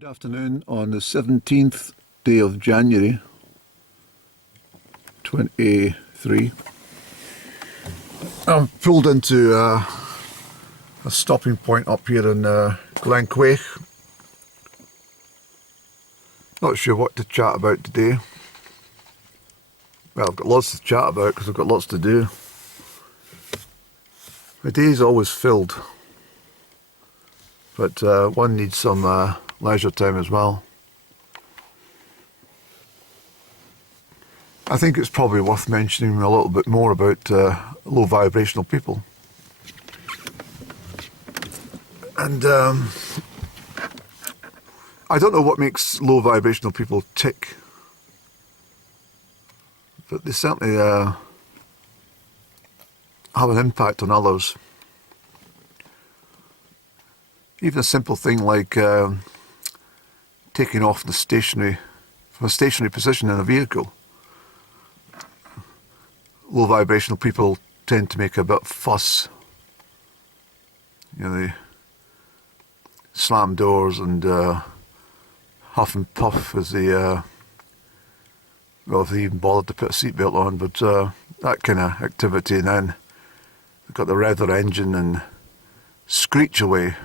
Good afternoon on the 17th day of January 23. I'm pulled into a stopping point up here in Crieff. Not sure what to chat about today. Well, I've got lots to chat about because I've got lots to do. My day is always filled, but one needs some leisure time as well. I think it's probably worth mentioning a little bit more about low vibrational people. And I don't know what makes low vibrational people tick, but they certainly have an impact on others. Even a simple thing like taking off from a stationary position in a vehicle. Low vibrational people tend to make a bit of fuss. You know, they slam doors and huff and puff as they, well, if they even bothered to put a seatbelt on, but that kind of activity, and then they've got the rev their engine and screech away,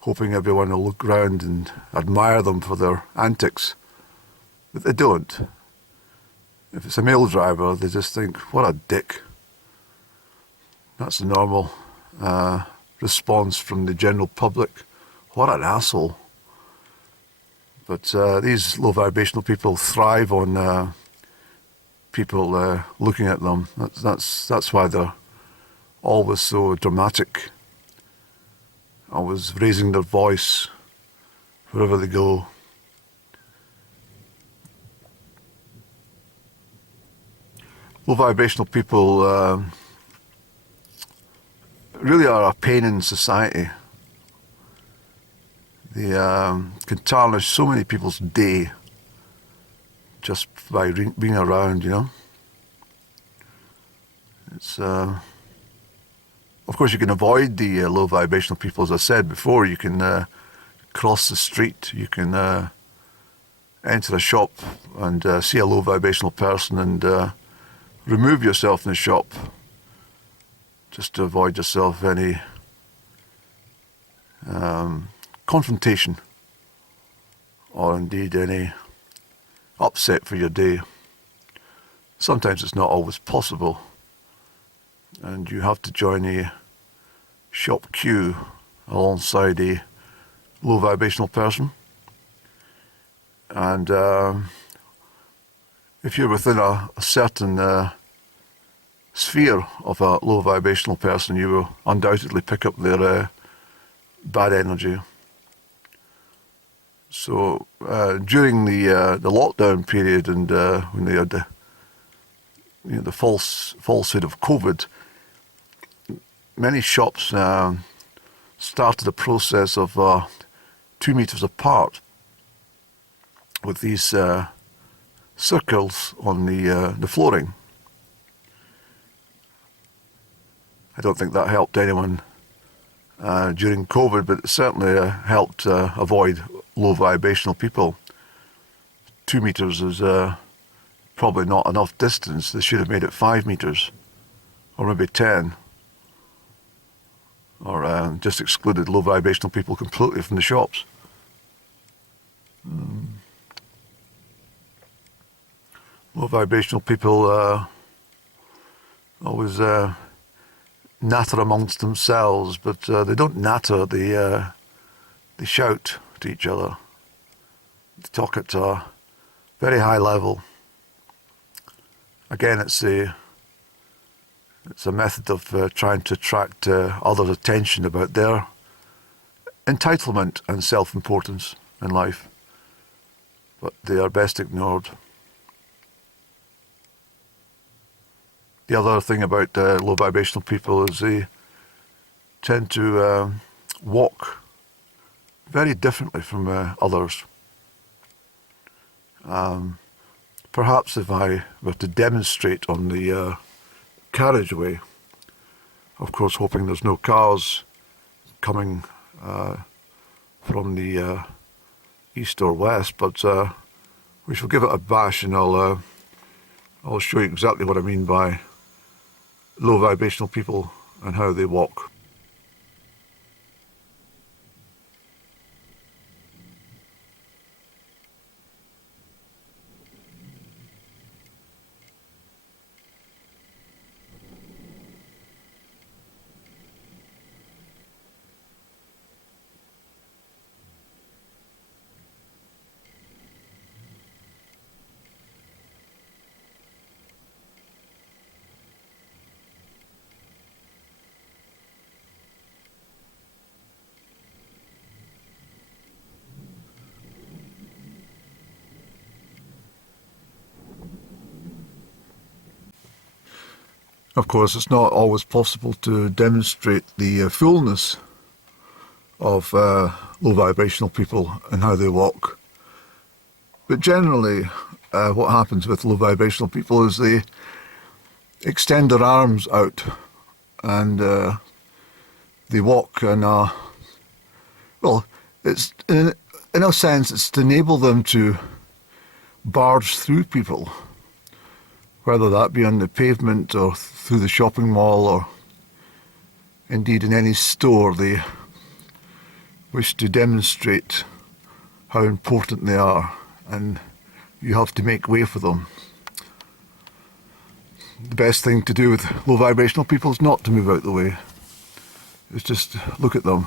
hoping everyone will look round and admire them for their antics. But they don't. If it's a male driver, they just think, what a dick. That's the normal response from the general public. What an asshole. But these low vibrational people thrive on people looking at them. That's why they're always so dramatic, always raising their voice wherever they go. Low vibrational people really are a pain in society. They can tarnish so many people's day just by being around, you know. It's of course you can avoid the low vibrational people, as I said before. You can cross the street, you can enter a shop and see a low vibrational person and remove yourself from the shop just to avoid yourself any confrontation or indeed any upset for your day. Sometimes it's not always possible and you have to join a shop queue alongside a low vibrational person, and if you're within a certain sphere of a low vibrational person, you will undoubtedly pick up their bad energy. So during the lockdown period and when they had the falsehood of COVID, many shops started a process of 2 meters apart with these circles on the flooring. I don't think that helped anyone during COVID, but it certainly helped avoid low vibrational people. 2 meters is probably not enough distance. They should have made it 5 meters, or maybe 10, or just excluded low vibrational people completely from the shops. Low vibrational people always natter amongst themselves, but they don't natter, they shout to each other. They talk at a very high level. Again, it's a method of trying to attract others' attention about their entitlement and self-importance in life, but they are best ignored. The other thing about low vibrational people is they tend to walk very differently from others. Perhaps if I were to demonstrate on the carriageway, of course hoping there's no cars coming from the east or west, but we shall give it a bash, and I'll show you exactly what I mean by low vibrational people and how they walk. Of course, it's not always possible to demonstrate the fullness of low vibrational people and how they walk. But generally, what happens with low vibrational people is they extend their arms out and they walk in a, well, it's in a sense, it's to enable them to barge through people, whether that be on the pavement or through the shopping mall or indeed in any store. They wish to demonstrate how important they are, and you have to make way for them. The best thing to do with low vibrational people is not to move out the way. It's just look at them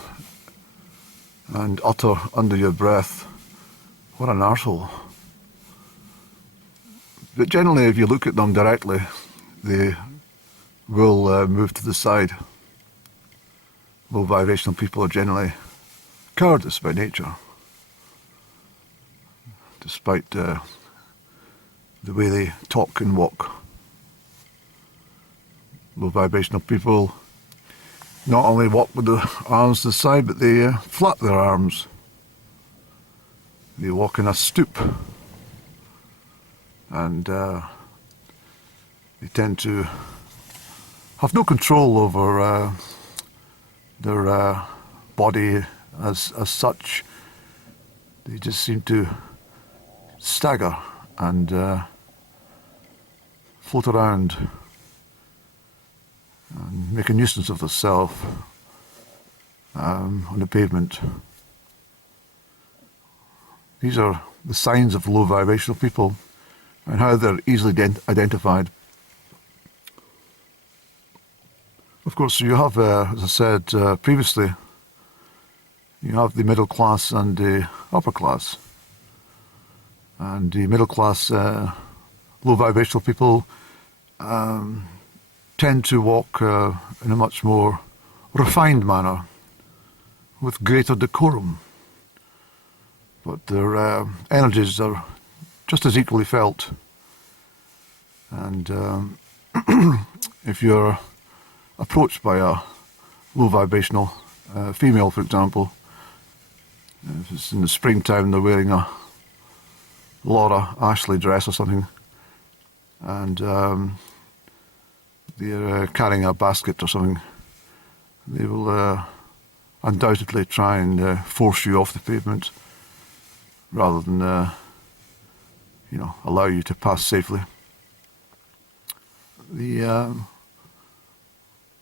and utter under your breath, "What an arsehole." But generally, if you look at them directly, they will move to the side. Low vibrational people are generally cowardice by nature, despite the way they talk and walk. Low vibrational people not only walk with their arms to the side, but they flap their arms. They walk in a stoop. And they tend to have no control over their body as such. They just seem to stagger and float around and make a nuisance of themselves on the pavement. These are the signs of low vibrational people and how they're easily identified. Of course, you have, as I said previously, you have the middle class and the upper class. And the middle class, low vibrational people tend to walk in a much more refined manner, with greater decorum. But their energies are just as equally felt. And if you're approached by a low vibrational female, for example, if it's in the springtime, they're wearing a Laura Ashley dress or something, and they're carrying a basket or something, they will undoubtedly try and force you off the pavement rather than allow you to pass safely. The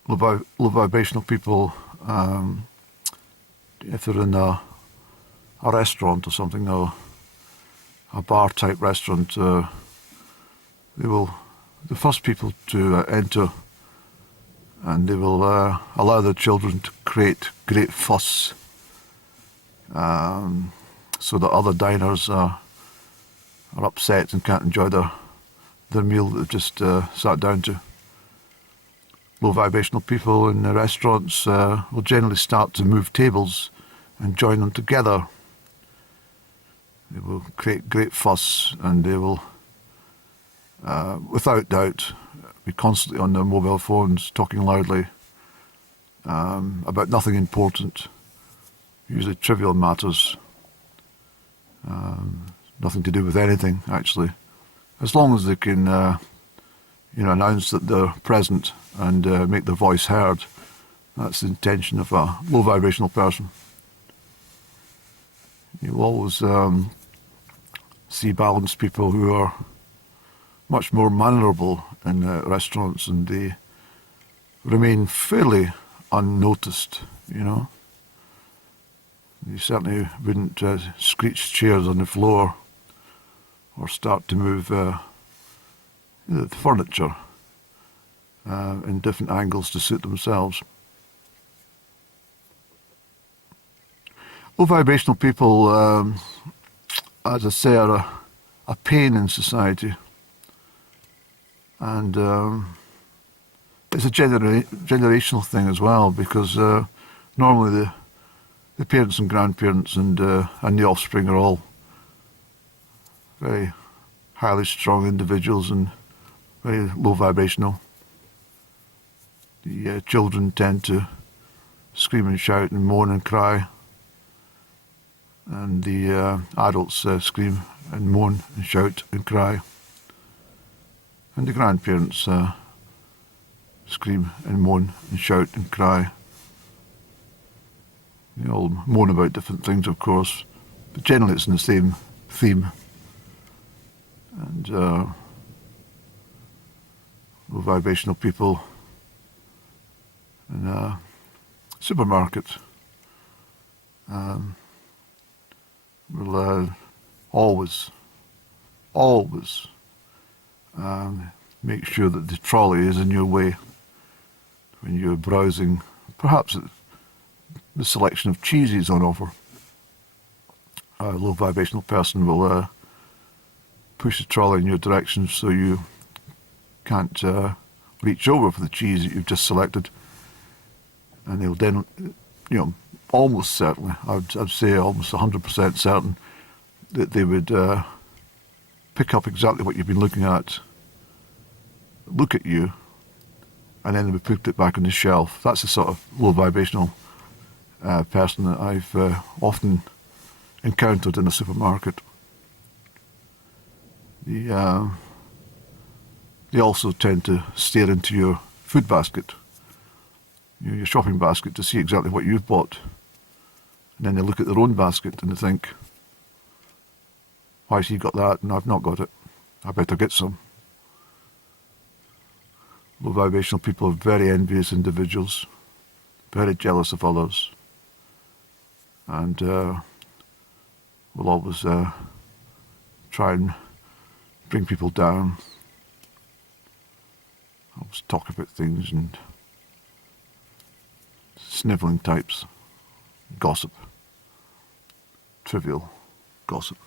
low vibrational people, if they're in a restaurant or something, or a bar type restaurant, they will the first people to enter, and they will allow their children to create great fuss, so that other diners are upset and can't enjoy their meal that they've just sat down to. Low vibrational people in the restaurants will generally start to move tables and join them together. They will create great fuss, and they will, without doubt, be constantly on their mobile phones talking loudly about nothing important, usually trivial matters, nothing to do with anything actually, as long as they can announce that they're present and make their voice heard. That's the intention of a low vibrational person. You'll always see balanced people who are much more mannerable in restaurants, and they remain fairly unnoticed, you know. You certainly wouldn't screech chairs on the floor or start to move the furniture in different angles to suit themselves. Low vibrational people, as I say, are a pain in society, and it's a generational thing as well, because normally the parents and grandparents and the offspring are all very highly strong individuals and very low vibrational. The children tend to scream and shout and moan and cry, and the adults scream and moan and shout and cry, and the grandparents scream and moan and shout and cry. They all moan about different things, of course, but generally it's in the same theme. And low vibrational people in a supermarket will always make sure that the trolley is in your way when you're browsing, perhaps at the selection of cheeses on offer. A low vibrational person will push the trolley in your direction so you can't reach over for the cheese that you've just selected, and they'll then, almost certainly, I'd say almost 100% certain, that they would pick up exactly what you've been looking at, look at you, and then they would put it back on the shelf. That's the sort of low vibrational person that I've often encountered in a supermarket. They also tend to stare into your food basket, your shopping basket, to see exactly what you've bought. And then they look at their own basket and they think, why's he got that and I've not got it? I better get some. Low vibrational people are very envious individuals, very jealous of others, and will always try and bring people down, always talk about things, and snivelling types, gossip, trivial gossip.